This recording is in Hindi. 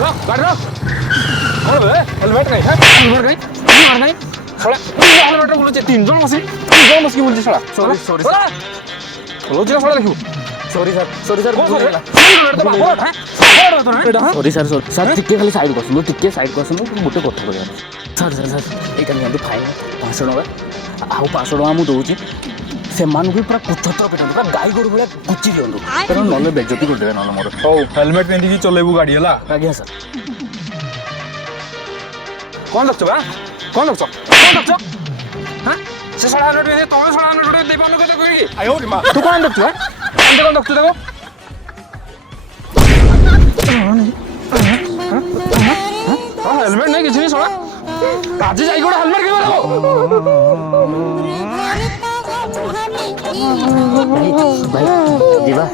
गाड़ी रख कौन बे हेलमेट नहीं है हेलमेट नहीं मार नहीं साला हेलमेट बोलू तीन जन बसी बोलছি साला सॉरी सॉरी बोलू साला देखो सॉरी सर कौन सॉरी सॉरी सर सर टिके खाली साइड करसु टिके साइड करसु गोटे कथा करिया सर सर सर एटा नियंतु फाइन 500 टका आउ 500 टका मु दउची से मान भी पूरा कुचतर पेटन पूरा गाई गोरु भले कुची दियंतु कारण नले बेइज्जती कर देबे नले मोर हो हेलमेट पिंदी की चलेबू गाड़ी हला आज्ञा सर कौन लगछ बा कौन लगछ हां से साला हेलमेट पिंदी तमे साला हेलमेट दे पानु केते करी आयो रे मां तू कौन लगछ अंदर कौन लगछ देखो हेलमेट नहीं किसी नहीं साला आज जाई गोड़ा हेलमेट के लगो भाई दिवा